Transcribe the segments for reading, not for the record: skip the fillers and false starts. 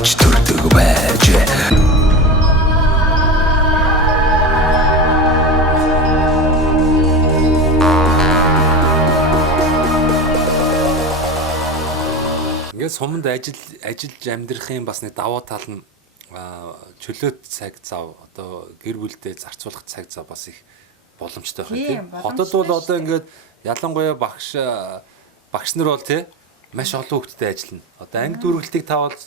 авч төрдөг байж. Ингээд суманд ажиллаж амьдрахын бас нэг давуу тал нь чөлөөт цаг зав одоо гэр бүлдээ зарцуулах цаг зав бас их боломжтой байх тийм. Хотод бол одоо ингээд ялангуяа багш нар бол тийм маш олон хүүхдэд ажиллана. Одоо анги дүүргэлтийг та бол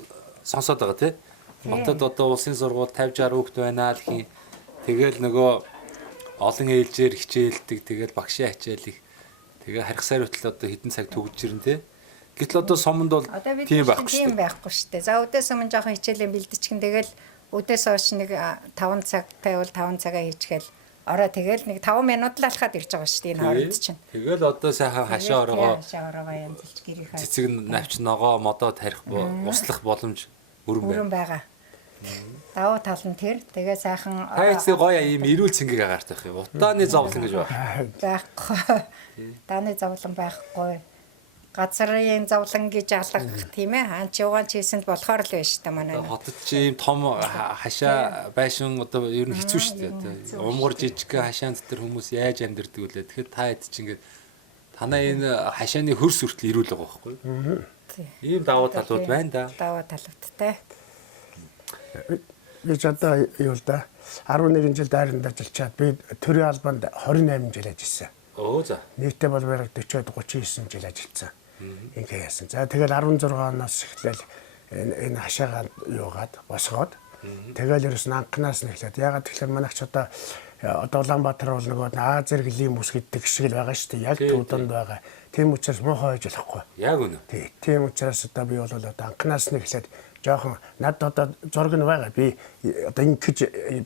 сонсоод байгаа тийм. Хотод одоо улсын сургууль 50-60 хүүхд байна л хин. Тэгэл нөгөө олон ээлжээр хичээлдэг. Тэгэл багшийн хичээлийг тэгээ харихсаар хөтөл одоо хэдэн цаг төгөж ирэн тийм. Гэтэл одоо суманд бол тийм байхгүй шүү дээ. Тийм байхгүй шүү дээ. За өдөөс өмнө жоохон хичээлээ бэлдчихэн тэгэл өдөөс хойш нэг 5 цаг тавил 5 цагаа хийчихэл ороо тэгэл нэг 5 минут л алхаад ирж байгаа шүү дээ энэ хооронд чинь. Тэгэл одоо сайхан хашаа ороогоо янзлж гэрийнхээ цэцэг навч ногоо модоо тарих услах боломж өрн байгаа. Давуу тал нь тэр. Тэгээ сайхан хайцны гоё ийм эрүүл цэнгийг агаартай байх юм. Утааны зовлон гэж байхгүй. Дааны зовлон байхгүй. Газрын зовлон гэж алгах тийм ээ. Хаан ч явган чийсэнд болохоор л байна шүү дээ манай. Хотод чи ийм том хашаа байшин одоо ер нь хэцүү шүү дээ. Умгар жижиг хашаанд дээр хүмүүс яаж амьдэрдэг үлээ. Тэгэхээр та хэд чи ингээд танаа энэ хашааны хөрс хүртэл ирүүл байгаа байхгүй юу? Ийм давуу талууд байна да. Давуу талуудтай. Би ч одоо юу л да 11 жил дайранд ажиллачаад би төрийн албанд 28 жил ажилласан. Оо за. Нийтдээ бол 40-од 39 жил ажилласан. Ингээ яасан. За тэгэл 16 оноос эхлээл энэ хашаагаа юугаад босгоод тэгэл ерөөс анханаас нь эхлээд ягаад тэгэхээр манайч одоо Улаанбаатар бол нөгөө А зэрэг лимус гэдэг шиг л байгаа шүү дээ. Яг төвдөнд байгаа. Тийм учраас муухай байж болохгүй. Яг үнэ. Тийм учраас одоо би бол одоо анханаас нь эхлээд жоохон над одоо зураг нь байгаа. Би одоо ингэж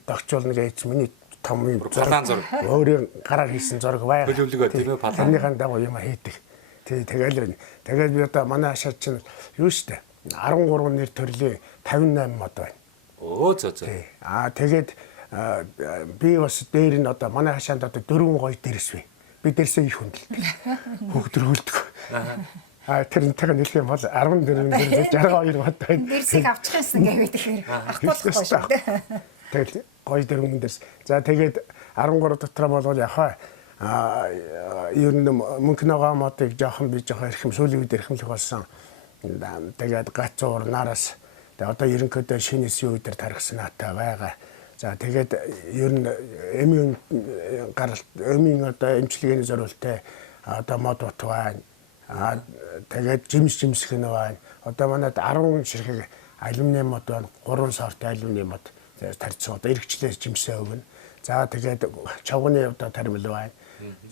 багчвал нэг ээж миний том юм зураг өөрийн гараар хийсэн зураг байгаа. Хөлөвлөгөө тийм ээ палан. Тэрнийхэн дагуу юм хийдэг. Тэгэл би одоо манай хашаа чинь юу штэ 13 нэр төрлийн 58 мод байна. Оо зөө. Тэгээд би бас дээр нь одоо манай хашаанд одоо 4 гоё дэрс бай. Би дэрсээ их хүндэлдэг. Хөгдөр хөлдөг. Тэрнтэйг нэлээд бол 14 дэрс 62 мод байна. Дэрсийг авчих юмсан гэвэл тэгэхээр ахтуулахгүй шүү дээ. Тэгэл гоё дэрмэн дэрс. За тэгээд 13 дотор бол яхаа ер нь мөнгө ногоо модыг жоохон эрхэм сүүлийн үед эрхэмлэх болсон. Тэгээд гацуур нараас одоо ерөнхийдөө шинэ эсийн үед тархсан натаа байгаа. За тэгээд ер нь эмийн одоо эмчилгээний зориултаа одоо мод бот байна. Тэгээд жимсэх нь байна. Одоо манайд 10 ширхэг алюминий мод байна. 3 сортой алюминий мод тарьсан. Одоо эргчлээс жимсээ өгнө. За тэгээд чавганы одоо тармил байна.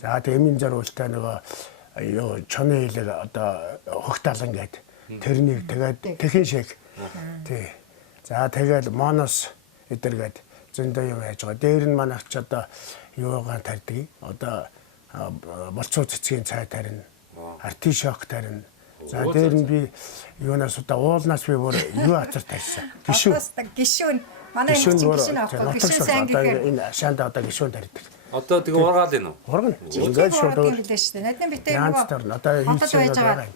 За тэгээд эмийн зориултаа нөгөө чоны хэлэг одоо хөгталан гэдэг. Тэрнийг тэгээд тэхэн шиг. Тий. За тэгээд моноос эдэргээд зөндөө юм яаж байгаа. Дээр нь манайч одоо юугаар тарьдаг. Одоо болцоо цэцгийн цай тарина. Артишок тарина. За дээр нь би юунаас одоо уулнаас би бүр юу хацар тарьсан. Гишүүн. Манай энэ гишүүн авахгүй. Гишүүн сайн гэхээр энэ шаанд одоо гишүүн тарьдаг. Одоо тэгээ ургаал энэ үү? Ургана. Ингээд шууд юм билээ шүү дээ. Надад битээ одоо хийсэн байгаа.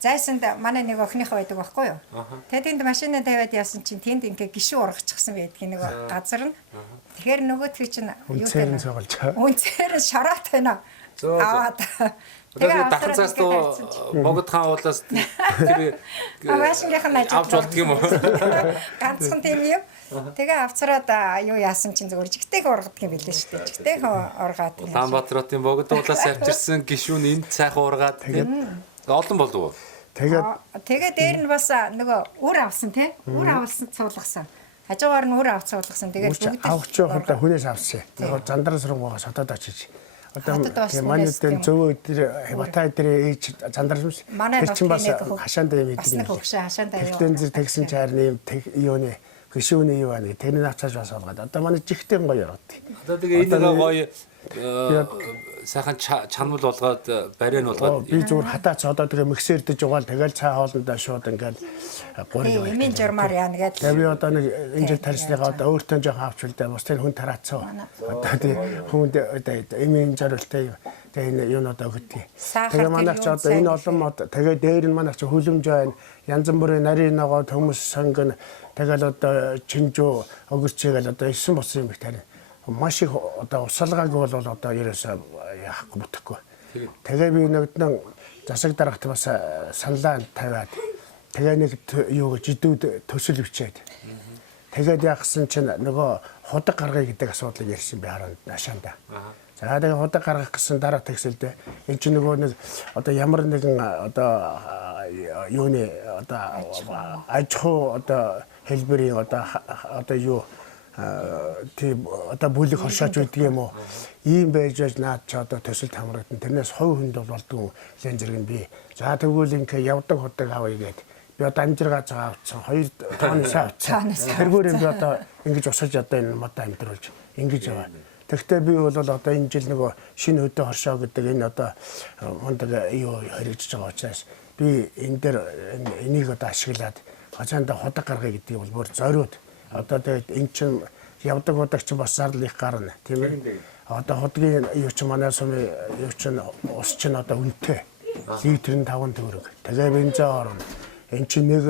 Зайсанд манай нэг охиныхоо байдаг байхгүй юу? Тэгээд тэнд машинаа тавиад яасан чинь тэнд ингээ гişүү ургачихсан байдаг нэг газар нь. Тэгэхээр нөгөөдгөө чинь юу гэнэ цоголж байгаа. Үнцээр шороот байна. Аваад. Тэгээд дахин цаас доо богд хаан уулаас тэр машингийнх нь авч болдг юм уу? Ганцхан тийм юм. Тэгээ авцраад юу яасан чинь зөвөр жигтэйг ургадаг юм билээ шүү дээ. Жигтэйг ургаад. Улаанбаатарын богд уулаас авчирсан гişүүн энд сайхан ургаад тэгээд олон болов уу? Тэгээ дээр нь бас нөгөө үр авсан тий. Үр авалсан цуулгасан. Хажуугаар нь үр авц цуулгасан. Тэгээд бүгд авч явахдаа хүнээс авсан. нөгөө зандрас руугаа содод очиж. Одоо манай дээр зөв өдөр батай дээр ээж зандрас биш. Тэр чинь бас хашаанд юм идэг юм. Тэгтэн зэр тэгсэн чарны юуны гişүүний юу байна. Тэрний авчааж бас олгоод. Одоо манай жигтэй гоё ороод. Одоо тэгээ энэ гоё сайхан чанмал болгоод бариан болгоод би зүгээр хатаач одоо тэгээ миксердэж угаал тэгэл цай хоолндоо шууд ингээл гурил эмийн журмаар яана гэдэг. Тэгээ би одоо нэг энэ жил тарьсныгаа одоо өөртөө жоохон авч үлдээ. Бус тэр хүн тараацсан. Одоо тий хүнд одоо эмийн зорилттой Тэгээ энэ юунод өгдгийг. Сахар Тэгээ манайх ч тэр одоо энэ олон мод тэгээ дээр нь манайх ч хүлэмж байна. Янз бүрийн нарийн ногоо төмөс сонгон тэгэл одоо чинжүү өгөрчээгэл одоо 9 босон юм их тарин. Маш их одоо усалгааг бол одоо ерөөсөө яахгүй бүтэхгүй. Тэгээ би нэгдэн засаг дарагт бас саналаа тавиад тэгээ нэг юу жидүүд төсөл бичээд. Тэгээд яахсан чинь нөгөө худаг гаргая гэдэг асуудлыг ярьсан би хараад нашаанда. За тэгээд худаг гаргах гэсэн дараа төгсөлдөө энэ чинь нөгөө нэг одоо ямар нэгэн одоо юуны одоо аж ахуй одоо хэлбэрийн одоо юу тийм одоо бүлэг хоршооч үйдэг юм уу? Ийм байж наад ч одоо төсөлд хамрагдсан. Тэрнээс хувь хүнд бол болдгоо лен зэрэг нь би. За тэгвэл ингээ явдаг худаг авъя гэдэг. Би одоо амжиргаа цаа авцсан 2 тоннсаа авцсан. Тэргээр би одоо ингэж усаж одоо энэ мод амьдруулж ингэж яваа. Тэгвэл би бол одоо энэ жил нөгөө шинэ хөдөө хоршоо гэдэг энэ одоо мундаг юу хэрэгжиж байгаа учраас би энэ дээр энийг одоо ашиглаад хацаанда худаг гаргая гэдгийг бол бүр зориуд одоо тэгээд эн чин явдаг удаг чинь бас зардал их гарна тийм ээ. Одоо худгийн юу ч манай сумын юу ч ус чинь одоо үнэтэй. Литр нь 5 төгрөг. Тэгээ бензин орно. Эн чинь нэг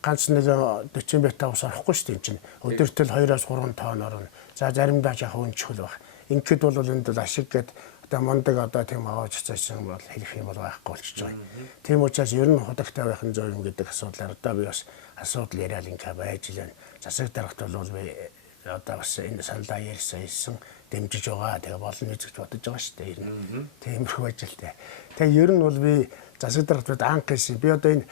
ганц нэг 40 бета ус орохгүй шүү дээ эн чинь. Өдөртөл 2-3 тонн орно. За заримдаа яг өнчхөл баг. Ингээд бол энд бол ашиг гээд одоо мондөг одоо тийм аваач цаасан бол хэлэх юм бол байхгүй болчихж байгаа. Тийм учраас ер нь худагтай байх нь зөв юм гэдэг асуудлаар одоо би бас асуудал яриад ингээ байж лээ. Засаг дарагт бол би одоо бас энэ саналаа ярьсан дэмжиж байгаа. Тэгээ болно гэж бодож байгаа шүү дээ. Тиймэрхүү ажилтай. Тэгээ ер нь бол би засаг дарагт анх гэсэн. Би одоо энэ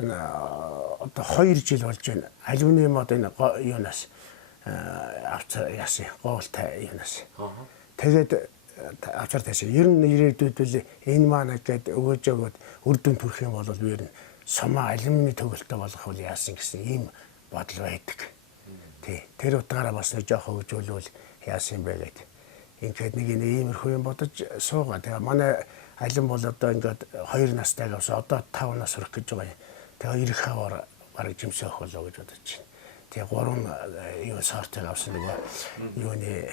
одоо 2 жил болж байна. Алюминиум одоо энэ юунаас авцаа яасан гоолтай юунаас. Тэгээд авчаар тааш. Ер нь ирээдүйд бол энэ маань гэдэг өгөөж өгөөд үр дүн төрөх юм бол би ер нь сумаа алюминий төгөлтэй болгох бол яасан гэсэн ийм бодол байдаг. Тий. Тэр утгаараа бас нэг жоох хөгжүүлвэл яасан бэ гэдэг. Ингээд нэг иймэрхүү юм бодож суугаа. Тэгээ манай алим бол одоо ингээд 2 настай авсан. Одоо 5 нас хүрэх гэж байгаа юм. Тэгээ ирэх хавар бараг жимсээх болоо гэж бодож байна. Тэгээ 3 юу сортыг авсан нөгөө юуны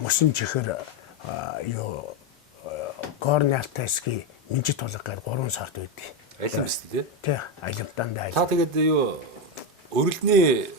мөсөн чихэр юу горниалтайский минжит толгоор 3 сорт үүдээ. Алим шүү дээ. Тий, алим дандаа алим. Та тэгээд юу өрөлдний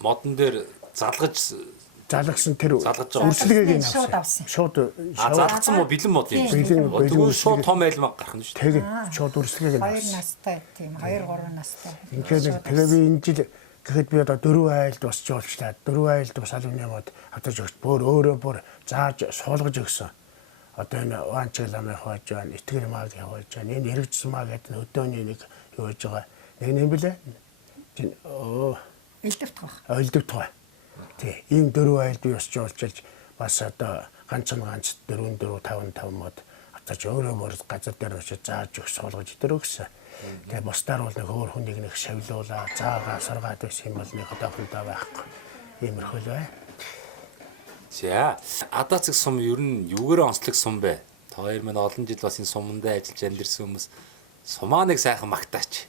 модон дээр залгасан тэр үрслэгийг авсан. Шууд залгсан мó бэлэн мод юм шүү. Тэгвэл шууд том айлмаг гарах нь шүү. Тэгээд шууд үрслэгийг 2 настай тийм 2-3 настай. Ингээд тэгээ би энэ жил гэхэд би одоо 4 айлд бас жуулчлаа. 4 айлд бас алюминиумод авч өгч өөрөө зааж суулгаж өгсөн. Одоо энэ ванчил амын хойж байна, итгэл маг явуулж байна. Энэ хэрэгжсэн маг гэдэг нь өдөөний нэг юу гэж байгаа. Нэг юм блэ? Элдвт баг. Элдвт баг. Тий, ийм 4 айлд би бас жуулчилж бас одоо ганц 4 5 мод авч өөрөө газар дээр очиж зааж өгч суулгаж өгсөн. Тэгээ бусдаар бол нэг өөр хүнийг нэг шавлуулаа, заагаа сургаад байсан юм бол нэг одоохондоо байхгүй. Иймэрхүү л бай. За, Адацэг сум ер нь юугаар онцлог сум бэ? Та хоёр маань олон жил бас энэ суманд ажиллаж амьдэрсэн хүмүүс сумааныг сайхан магтаач.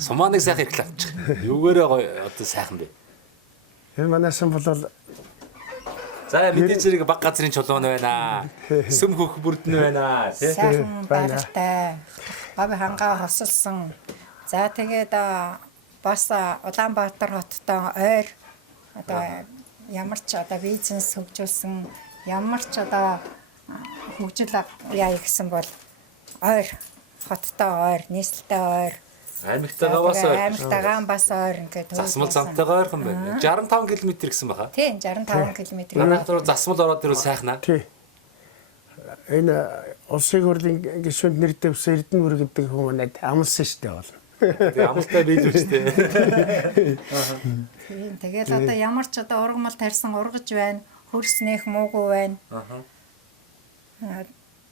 Сумааныг сайхан рекламч. Юугаар одоо сайхан бэ? Энэ манай сум бол за мэдээж зэрэг баг газрын чулуун байна. Сүм хөх бүрдэн байна. Сайхан байгальтай. Говь хангаа хосолсон. За тэгээд бас Улаанбаатар хоттой ойр одоо ямар ч одоо бизнес хөгжүүлсэн, ямар ч одоо хөгжил яа гэсэн бол ойр хоттой ойр, нийслэлтэй ойр, аймагтайгаа бас ойр ингээд засмал замтайгаа ойрхон байна. 65 км гэсэн баха. Тийм 65 км. Манай хатар засмал ороод ирвэл сайхнаа. Тий. Энэ улсын хурлын гишүүнд нэр дэвсэн Эрдэнэбүр гэдэг хүмүүс амлсан шүү дээ болно. Тэгээ амлалтай биелвэжтэй. Тийм тэгэл одоо ямар ч одоо ургамал тарьсан ургаж байна, хөрснэх муугүй байна.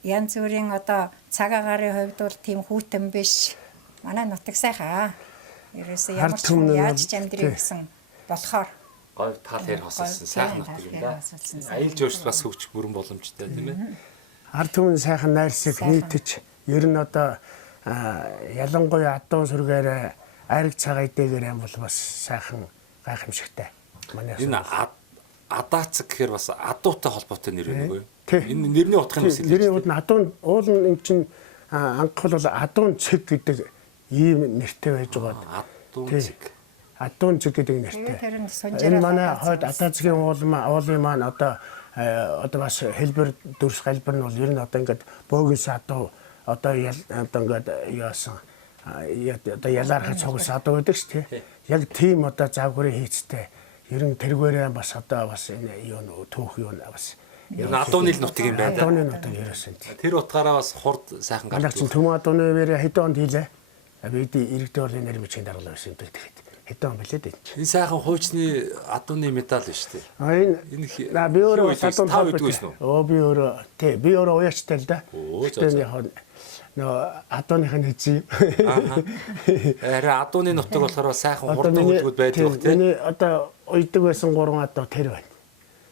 Янз бүрийн одоо цаг агарын хувьд бол тийм хүүтэн биш. Манай нутаг сайхаа. Ерөөсөө ямар ч хүн яаж ч амьдрий гэсэн болохоор Говь тал хэр хосолсон сайхан нутаг юм да. Аял жуулч бас хөгжих бүрэн боломжтой тийм ээ. Ард түмэн сайхан найрсаг нийтэж ер нь одоо ялангуяа адуун сүргээр ариг цагай дээгэр юм бол бас сайхан гайхамшигтай. Манай энэ Адацэг гэхээр бас адуутай холбоотой нэр нэг үү? Энэ нэрний утгын бас хэлж. Нэрний утга нь адуун уул нь эн чинь анхбол адуун цэг гэдэг ийм нэртэй байж байгаа. Адуун цэг. Адуун цэг гэдэг нэртэй. Тэр нь сунжираа. Энэ манай хойд атаазгийн уулын маань одоо бас хэлбэр дүрс галбар нь бол ер нь одоо ингээд бөөгөөс адуу одоо ингээд яасан одоо ялаархад цогц адуу гэдэг шүү дээ. Яг тийм одоо загварын хийцтэй. Ер нь тэргээрээ бас одоо бас энэ юу түүх юу бас адууны нутаг юм байна. Адууны нутаг ерөөсөн. Тэр утгаараа бас хурд сайхан Галах чинь төмөө адууны вэрэ хэдэн онд хийлээ. Бид иргэдийн орлын нэр бичгийн даргалаа байсан юм тэгэхэд. Хэдэн он билээ дээ. Энэ сайхан хуучны адууны медаль шүү дээ. Энэ би өөрөө адуун тавьдгүйсэн үү? Би өөрөө уяачтай л да. Тэгтээ нөө адууных нь хийжээ. Арай адууны нутаг болохоор сайхан хурдан хөлгүүд байдаг бох тийм. Миний одоо уйдаг байсан 3 адуу тэр байна.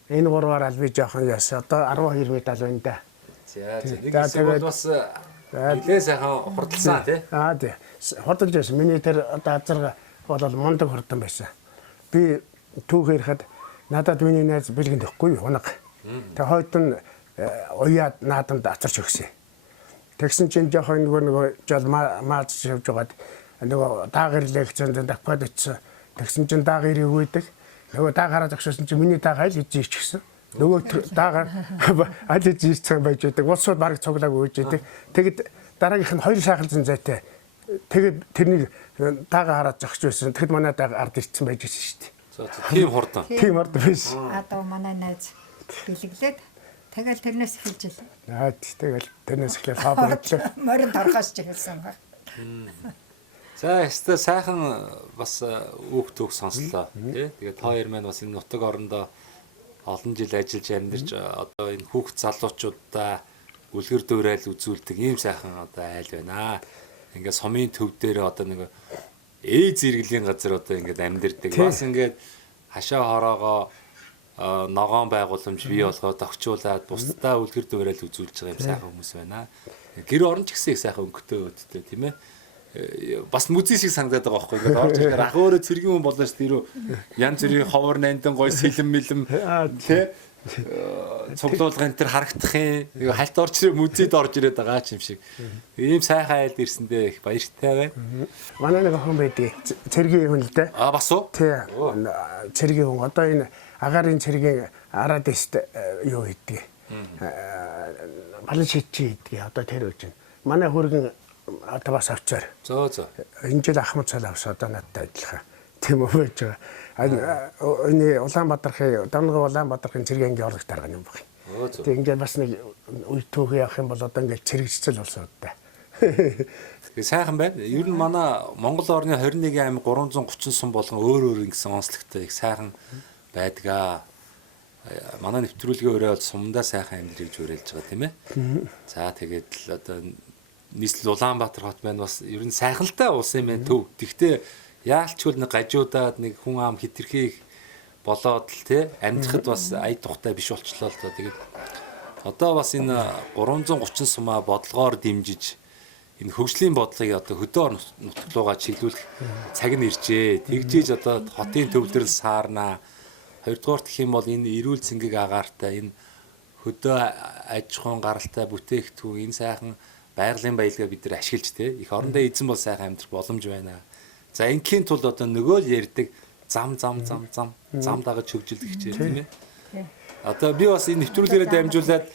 Энэ 3-аар аль би жоохон яс одоо 12 медаль байна да. За нэг хэсэг бол бас нэлээ сайхан хурдалсан тий. Тий. Хурдалж байсан. Миний тэр одоо азарга бол мундаг хурдан байсан. Би түүхээр хад надад миний найз бэлгэн өгөхгүй унаг. Тэг хойд нь уяад наадамд ацарч өгсөн. Тэгсэн чинь жоохон нөгөө жол мааз шивж жагаад нөгөө даагэр лекцэнд давхад очсон. Тэгсэн чинь даагэр өгөөдөг. Нөгөө даагаараа зогсоосон чинь миний даагайл хийж ичсэн. Нөгөө даагаар аль хийж ичсэн байж байдаг. Улсууд бараг цуглааг өгж байдаг. Тэгэд дараагийнх нь 2 шахалзан зайтай. Тэгэд тэрнийг даагаа хараад зогсож байсан. Тэгэд манай даага ард ирсэн байж байсан шүү дээ. Тийм хурдан. Тийм хурдан байсан. Одоо манай найз бэлэглээд тэгэл тэрнээс эхэлж илээ. Тэгэл тэрнээс эхлээд фабриклээ. Морин торгоос ч эхэлсэн баг. За яста сайхан бас өөх төөх сонслоо тий. Тэгээд хоёр маань бас энэ нутаг орондоо олон жил ажиллаж амьдарч одоо энэ хүүхд залуучуудаа үлгэр дуурайл үзүүлдэг ийм сайхан одоо айл байна. Ингээд сумын төв дээр одоо нэг зэрэглэлийн газар одоо ингээд амьдардаг. Бас ингээд хашаа хороогоо ногоон байгууламж бий болгоод огчуулаад бусдаа үлгэр дуурайл үзүүлж байгаа юм сайхан хүмүүс байна. Гэр орон ч гэсэн их сайхан өнгөтэй өдтэй тийм ээ. Бас музей шиг санагдаад байгаа байхгүй ингээд орж ирэхээр ах өөрөө цэргийн хүн болно шүү дээ. Янз бүрийн ховор нандин гой сэлэм мэлэм тий цуглуулгын тэр харагдах юм. Хальт орж ирээ музейд орж ирээд байгаа юм шиг. Ийм сайхан айлд ирсэндээ их баяртай байна. Манай нэг охин байдаг. Цэргийн хүн л дээ. Бас уу? Тий. Цэргийн хүн. Одоо энэ агарын цэргийн араад эст юу хийдэг. Балан шидчи хийдэг. Одоо тэр үж байна. Манай хөргөн одоо бас авчаар. Зөө. Энэ жил Ахмад цал авсан одоо надтай адилхан. Тийм үү байж байгаа. Энэ Улаанбаатарын Дамнагын Улаанбаатарын цэргийн ангийн орлогч дарга юм баг. Тийм ингээд бас нэг үе түүхий явах юм бол одоо ингээд цэрэгцэл болсон удаа. Тэгээ сайхан байна. Ер нь манай Монгол орны 21 аймаг 330 сум болгон өөр ингэсэн онцлогтой их сайхан байдгаа. Манай нэвтрүүлгийн өрөө бол сумдаа сайхан амьдриж уриалж байгаа тийм ээ. За тэгээд л одоо нийслэл Улаанбаатар хот маань бас ер нь сайхалтай улсын маань төв. Тэгтээ яалчгүй нэг гажуудаад нэг хүн ам хитрхийг болоод л тий амьдрахад бас ая тухтай биш болчлоо л доо. Тэгээд одоо бас энэ 330 сумаа бодлогоор дэмжиж энэ хөгжлийн бодлогыг одоо хөдөө нутглуугаа чиглүүлэх цаг нь иржээ. Тэгжээж одоо хотын төвлөрөл саарнаа. Хоёрдугаарт гэх юм бол энэ эрүүл цэнгийг агаартай энэ хөдөө аж ахуйн гаралтай бүтээгдэхүүн энэ сайхан байгалийн баялгаа бид нар ашиглаж те их орондоо эзэн бол сайхан амьдрах боломж байна. За ингийн тул одоо нөгөө л ярьдаг зам дагаж хөгжилөх хичээл тийм ээ. Одоо би бас энэ нэвтрүүлгээрээ дамжуулаад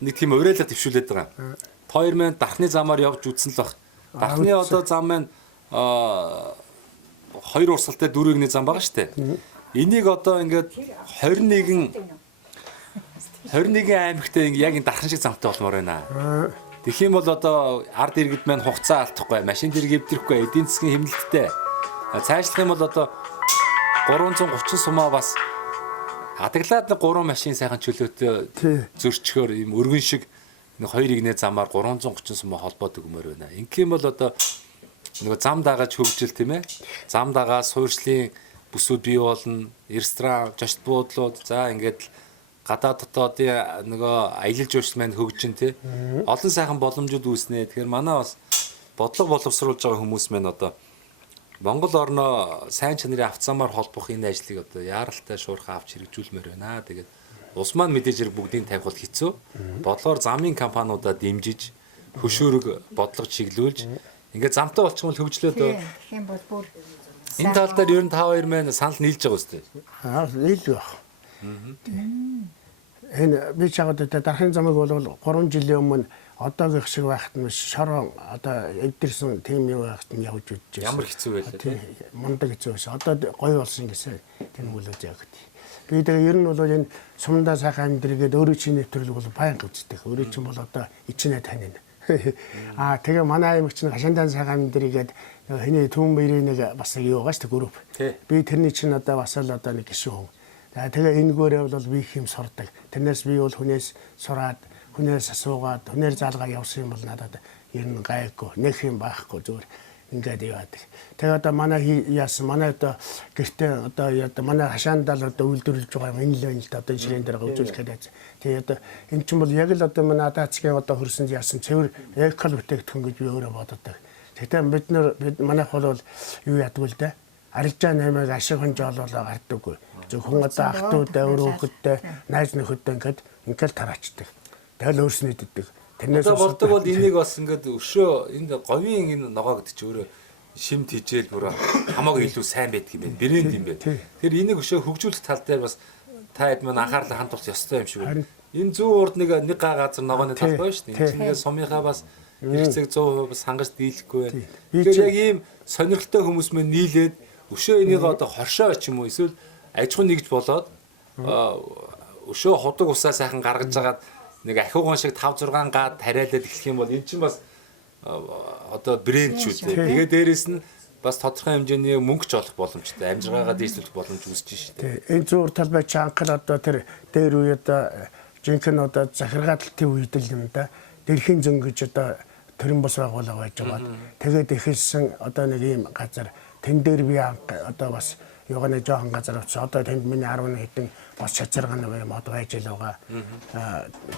нэг тийм уриалга төвшүүлээд байгаа. Хоёр маань дархны замаар явж үзсэн л баг. Дархны одоо зам маань хоёр урсгалтай дөрвийн зам байгаа шүү дээ. Энийг одоо ингээд 21 аймагтай яг энэ дархан шиг замтай болмоор байна. Тэгэх юм бол одоо ард иргэд маань хугацаа алдахгүй, машин дэрэг эвдрэхгүй, эдийн засгийн хэмнэлттэй. Цаашлах юм бол одоо 330 сумаа бас адаглаад нэг 3 машин сайхан чөлөөтэй зөрчгөөр ийм өргөн шиг нэг 2 игнэ замаар 330 сумаа холбоодог юмөр байна. Ингэх юм бол одоо нөгөө зам дагаж хөгжил тийм ээ. Зам дагаа суурьшлын бүсүүд бий болно, ресторан, жошт буудлууд, за ингээд гадаад дотоодын нөгөө аялал жуулч маань хөгжин тий. Олон сайхан боломжууд үүснэ. Тэгэхээр манай бас бодлого боловсруулж байгаа хүмүүс маань одоо Монгол орноо сайн чанарын авцаамаар холбох энэ ажлыг одоо яаралтай шуурхаа авч хэрэгжүүлмээр байна. Тэгээд Улс маань мэдээж хэрэг бүгдийг тавих бол хэцүү. Бодлогоор замын компаниудаа дэмжиж, хөшөөрөг бодлого чиглүүлж, ингээд замтай болчих юм бол хөгжлөөд Тэгэх юм бол бүр энэ тал дээр ер нь та хоёр маань санал нийлж байгаа үстэй. Нийлж байх. Энэ би чамд дарахын замыг бол 3 жилийн өмнө одоогийн шиг байхад нь шорон одоо эвдэрсэн тим юу байхад нь явж үдчихсэн. Ямар хэцүү байлаа тийм. Мундаг хэцүү байсан. Одоо гоё болсон гэсэн тийм үлээж яг гэдэг. Би тэгээ ер нь бол энэ сумдаа сайхан амьдргээд өөрөө чинь нэвтрэл бол баян үздэг. Өөрөө чинь бол одоо ичнэ танина. Тэгээ манай аймагч нь хашаандаа сайхан амьдргээд хэний түн баярын нэг бас юу байгаа шүү дээ групп. Би тэрний чинь одоо бас л одоо нэг гişүн хүн. Тэгээ энэгээрээ бол би их юм сурдаг. Тэрнээс би бол хүнээс сураад, хүнээс асуугаад, хүнээр заалгаа явсан юм бол надад ер нь гайгүй, нэг юм байхгүй зүгээр ингээд яваадаг. Тэгээ одоо манай яасан, манай одоо гэртээ одоо манай хашаандаа л одоо үйлдвэрлэж байгаа юм энэ л энэ одоо ширээн дээр үзүүлэх гэдэг. Тэгээ одоо энэ чинь бол яг л одоо манай даацгийн одоо хөрсөнд яасан цэвэр экол бүтээгдэхүүн гэж би өөрөө боддог. Тэгтээ бид манайх бол юу яадаг вэ дээ? Арилжаа наймыг ашиг хонжоололоо гардаггүй. Зөв хүн одоо ах トゥ удаа өөрөө хөдөө найз нөхөдөө ингээд тараачдаг. Тэгэл өөрснөө диддэг. Тэрнээс болдог бол энийг бас ингээд өшөө энд говийн энэ ногоо гэдэг чи өөрөө шимт хижээл бүр хамаагүй илүү сайн байдаг юм байна. Брэнд юм байна. Тэр энийг өшөө хөгжүүлэх тал дээр бас та хэд маань анхаарлаа хандуулах ёстой юм шиг байна. Энэ зүүн урд нэг га газар ногооны тал гоё шүү дээ. Энэ чинь ингээд сумынхаа бас хэрэгцээг 100% бас хангаж дийлэхгүй байна. Тэгэхээр яг ийм сонирхолтой хүмүүс мань нийлээд өшөө энийг одоо хоршоо ч юм уу эсвэл аж ахуй нэгж болоод өшөө худаг усаа сайхан гаргаж агаад нэг ахиуган шиг 5 6 гаад тариалаад эхлэх юм бол эн чинь бас одоо брэнд шүү дээ. Тэгээ дээрэс нь бас тодорхой хэмжээний мөнгө ч олох боломжтой. Амжиргаагаа дийслэх боломж үүсэж шүү дээ. Энэ зүүр талбай чанхал одоо тэр дээр үе одоо жинхэнэ одоо захиргаалтын үед л юм да. Дэрхийн зөн гэж одоо төрийн бос байгууллага байж байгаа. Тэгээд эхэлсэн одоо нэг ийм газар тэн дээр би одоо бас юуганы жоохон газар авчихсан. Одоо тэнд миний 10 хэдэн бас чацарган юм одоо байж л байгаа.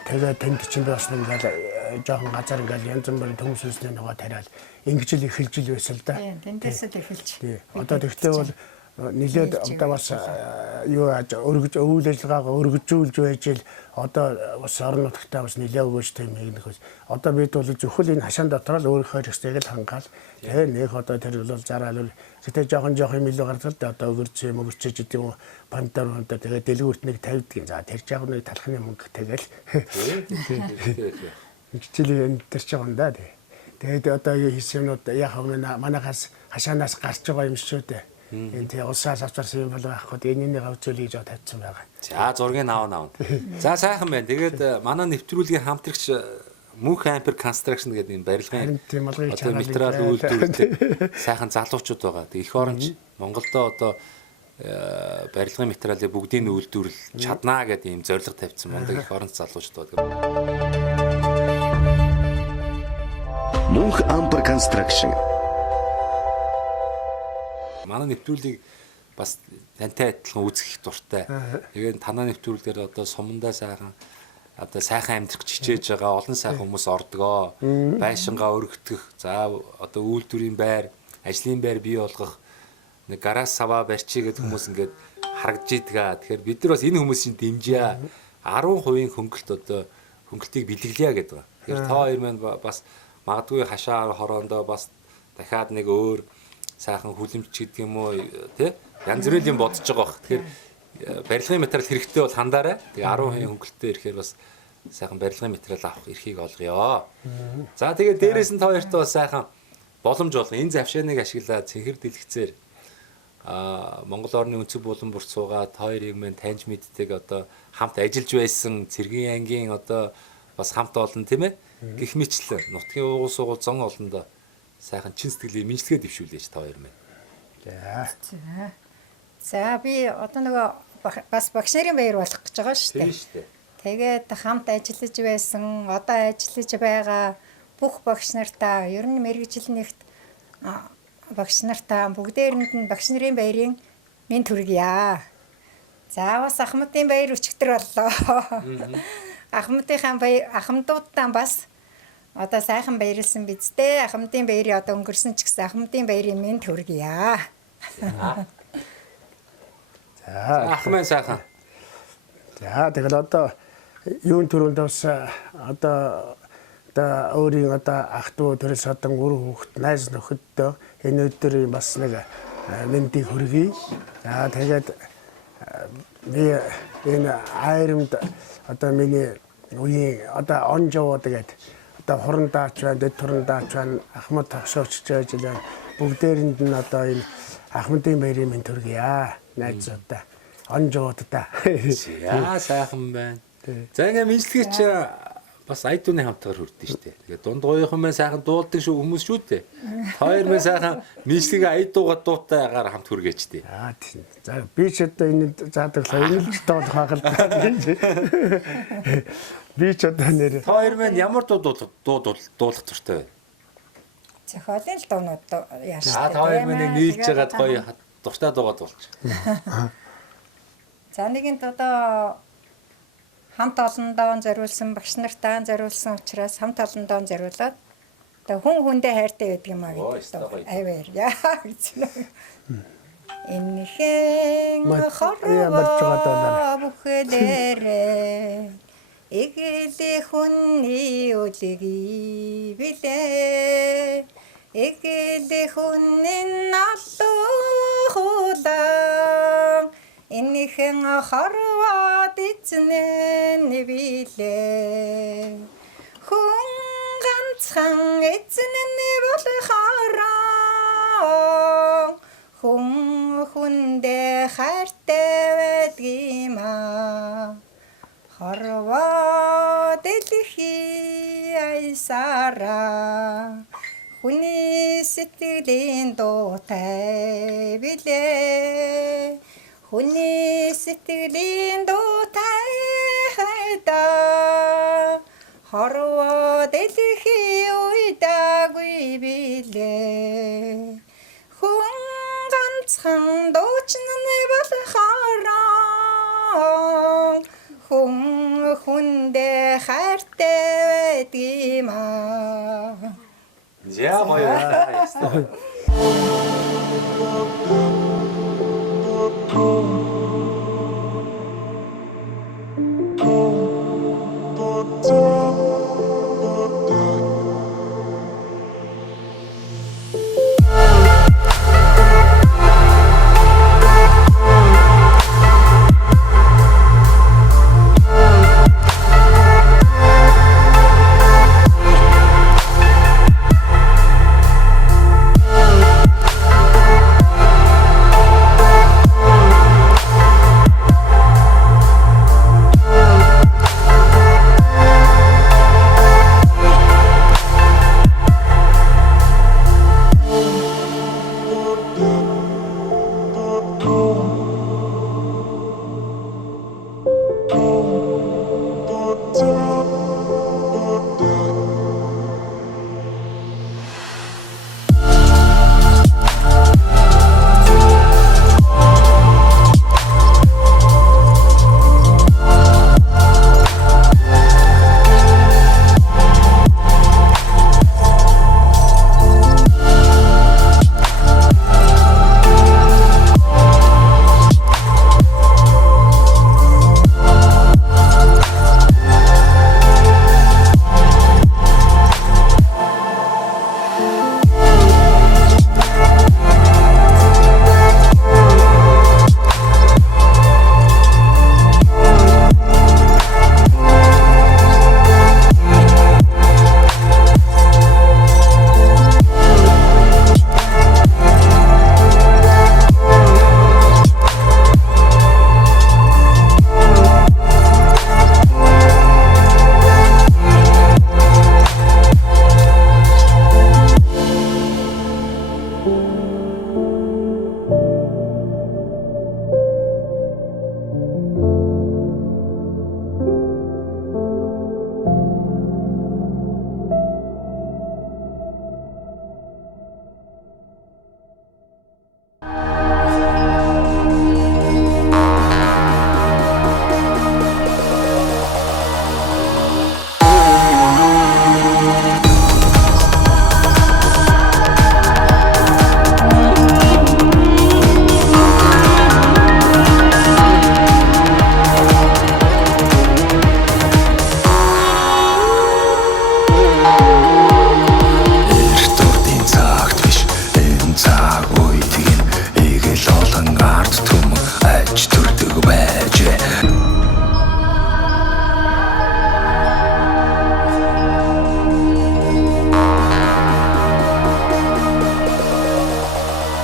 Тэгээд тэнд чинь бас ингээл жоохон газар ингээл янз бүрийн төмс үснээ нөгөө тариал ингэж л эхэлж л байсан л да. Тэндээс л эхэлж. Одоо тэгтээ бол нилээд одоо бас юу өргөж үйл ажиллагаагаа өргөжүүлж байж л одоо бас орон нутгтаа бас нилээ өгөөж тийм нэг нөхөс. Одоо бид бол зөвхөн энэ хашаан дотор л өөрийнхөө хэрэгцээг л хангаал. Тэгээ нэг одоо тэр бол зараал гэтээ жоохон юм илүү гардаг л одоо өгөрч юм өгөрчж гэдэг юм пантар одоо тэгээ дэлгүүрт нэг 50 за тэр жаав нэг талхны мөнгө тэгэл. Хичээлээ энэ тэр ч юм да. Тэгээд одоо юу хийсэн юмнууд яг манайхаас хашаанаас гарч байгаа юм шүү дээ. Энэ тий усаас авчирсан юм бол байхгүй. Энэний гавцуулыг жоо тавьсан байгаа. За зургийг аав. За сайхан байна. Тэгээд манай нэвтрүүлгийн хамтрагч Мөнх Ампер Construction гэдэг юм барилгын одоо материал үйлдвэрлэдэг сайхан залуучууд байгаа. Тэг эх оронч Монголдо одоо барилгын материалыг бүгдийг нь үйлдвэрлэж чаднаа гэдэг юм зорилго тавьсан мундаг эх оронч залуучууд байгаа. Мөнх Ампер Construction манай нэвтрүүлгийг бас тантай адилхан үзэх дуртай. Тэгээд танаа нэвтрүүл дээр одоо сумандаа сайхан одоо сайхан амьдрах хичээж байгаа олон сайхан хүмүүс ордгоо. Байшингаа өргөтгөх, за одоо үйлдвэрийн байр, ажлын байр бий болгох, нэг гараж саваа барьчий гэдэг хүмүүс ингээд харагдж ийдгаа. Тэгэхээр бид нар бас энэ хүмүүсийн дэмжээ 10% хөнгөлт одоо хөнгөлтийг бэлэглэе гэдэг. Тэгэхээр та хоёр маань бас магадгүй хашаа хороондоо бас дахиад нэг өөр сайхан хүлэмж гэдэг юм уу тий янз бүрийн юм бодож байгаа бох. Тэгэхээр барилгын материал хэрэгтэй бол хандаарай. Тэгээ 10% хөнгөлтөөр ирэхээр бас сайхан барилгын материал авах эрхийг олгоё. За тэгээ дээрээс нь та хоёрт бас сайхан боломж олго. Энэ завшааныг ашиглаад цэнхэр дэлгэцээр Монгол орны өнцөг булан бүрт суугаад хоёрыг мэн таньж мэддэг одоо хамт ажиллаж байсан цэргийн ангийн одоо бас хамт олон тийм ээ. Гэх мэтлэн нутгийн уугуул сугуул зон олондоо сайхан чин сэтгэлээ минжлэгээ дэвшүүлээч та хоёр мэн. За би одоо нөгөө бас багш нарын баяр болох гэж байгаа шүү дээ. Тэгээд хамт ажиллаж байсан, одоо ажиллаж байгаа бүх багш нартаа ер нь мэргэжилнэгт багш нартаа бүгдээрэнд нь багш нарын баярын минь төргийа. За бас Ахмадын баяр өчигдөр боллоо. Ахмадуудаа бас одоо сайхан баярлсан бидтэй. Ахмадын баярыг одоо өнгөрсөн ч гэсэн Ахмадын баярын минь төргийа. За ахмад сайхан. За тэгэл одоо юун төрөнд бас одоо өөрийн одоо ах トゥ төрөөс одоо гүр хүүхэд найз нөхөдөө энэ өдөр бас нэг мэндийг хүргэе. За тэгээд би энэ айрамд одоо миний үеийн одоо онжоо тэгээд одоо хурандаач байна, дэд хурандаач байна, Ахмад тогшоочж байгаа бүгдээрэнд нь одоо энэ Ахмадын баярын мэнд хүргэе. Найзуудаа онжоодаа. Яа сайхан байна. За ингээ мэдлэгээч бас айдууны хамтгаар хүрдэн штэ. Тэгээ дунд гоёхон мэн сайхан дуулдаг шүү хүмүүс шүү дээ. Хоёр мэн сайхан мэдлэгээ айдууга дуутайгаар хамт хүргээч дээ. Аа тийм. За би ч одоо энэ заадаг соёлж доолох хагалт. Би ч одоо нэр Хоёр мэн ямар дуулах дуртай вэ? Зохиолын л дуунууд яаж Хоёр мэн нийлж байгаад гоё дуртай дуугаад болж. За нэгэнд одоо хамт олондоо зориулсан багш нартаа зориулсан учраас хамт олондоо зориулаад одоо хүн хүндээ хайртай байдаг юм аа гэдэг. Аваар яа гэсэн. Энэхэн хорвоо бүхэлэрэ эгэлэ хүнний үлгий билээ эгэлэ хүнний налуулаа энэхэн хорвоод эзнэн билээ хүн ганцхан эзнэн болохоороо хүн хүндээ хайртай байдгиймаа хорвоо дэлхий аясараа хүний сэтгэлийн дуутай билээ хүний сэтгэлийн дуутай хайдаа хорвоо дэлхий уйдаагүй билээ хүн ганцхан дуучны болохоороо хүн хүндээ хайртай байдгиймаа. За гоё.